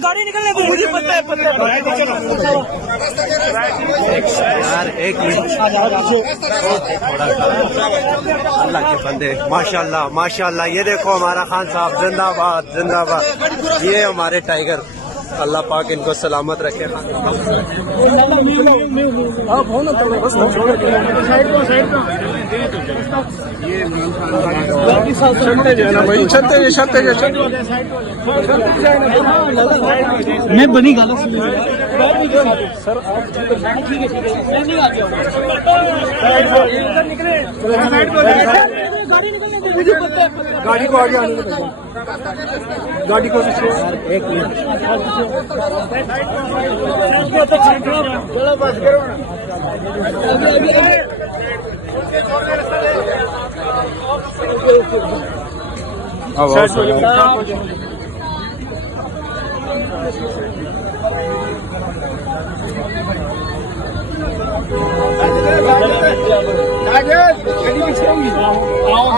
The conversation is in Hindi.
गाड़ी निकलने को मुझे पता है यार एक मिनट अल्लाह के बंदे माशाल्लाह माशाल्लाह। ये देखो हमारा खान साहब जिंदाबाद जिंदाबाद। ये हमारे टाइगर, अल्लाह पाक इनको सलामत रखे। मैं बनी गल गाड़ी को आगे आने दो, गाड़ी को एक मिनट बस करो ना। गाड़ी पीछे होगी, आओ